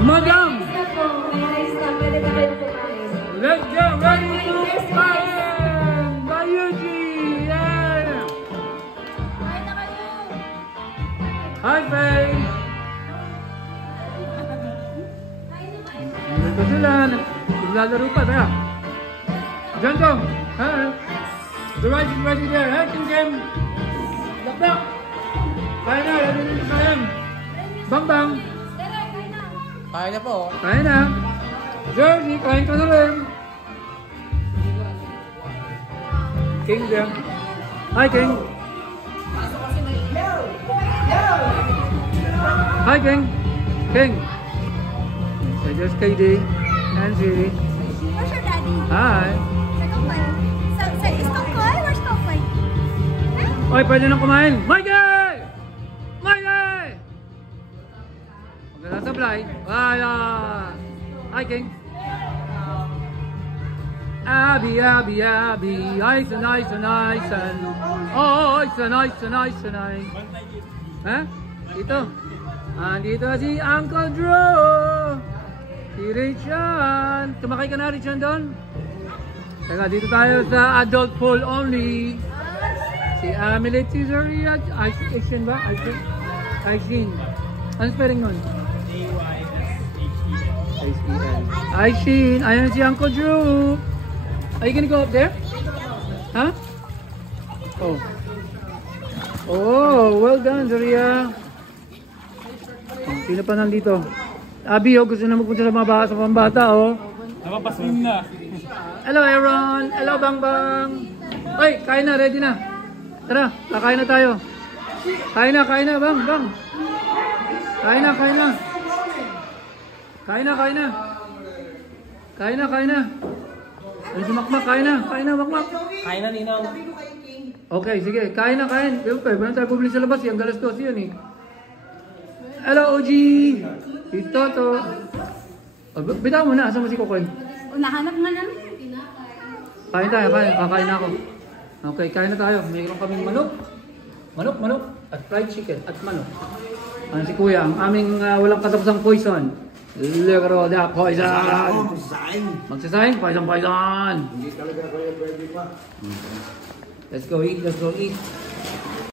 Madam! May rice na po. May rice na. Pwede ba kayo kumain? Let's get ready to expand! By Eugene! Yeah! Kain na kayo! Hi, Faye! Nandito sila. Naglalaro pa, kaya. Diyan, Tom. Hi. The rice is ready there. Hi, Kim. Dakdak. Kaya na. Ready na kaya. Bang, bang. Kaya na po. Kaya na. Jersey, kain ka na rin. King there. Hi, King. Hi, King. King. So there's KD and Siri. Where's your daddy? Hi. Is Tongkoy? Where's Tongkoy? Oy, pwede nang kumain. Mikey! Mikey! Maganda sa fly. Hi, King. Abby, Abby, Abby. Ice and ice and ice and... Oh, ice and ice and ice and ice. Ha? Dito. Andito si Uncle Drew. Si Richard. Tumakay ka na, Richard, doon? Teka, dito tayo sa adult pool only. Si Amelie Tizoria. Aishin ba? Aishin. Ano spelling nun? A-Y-S-H-E-N. Aishin. Ayan si Uncle Drew. Are you gonna go up there? Huh? Oh. Oh, well done, Zoria. Sino pa nandito? Abi, oh, gusto na magpunta sa mga pambata, oh. Napapaswim na. Hello, Aaron. Hello, Bang Bang. Oy, kain na, ready na. Tara, kakain na tayo. Kain na, Bang Bang. Kain na. Kain na. Ay, sumakmak, kain na, makmak. Kain na, Ninong. Okay, sige, kain na. Okay, ba't tayo bumili sa labas? Yung galas 12 yan eh. Hello, OG. Ito to. Oh, bitaw mo na, asan mo si Kokoy? Nahanap nga namin. Kain tayo, kakain na ako. Okay, kain na tayo. Mayroon kaming manok. Manok. At fried chicken. At manok. Ano si Kuya, ang aming walang katapusang poison. Look at all that poison. Magsasayin? Poison. Hindi talaga kaya pwede pa. Let's go eat.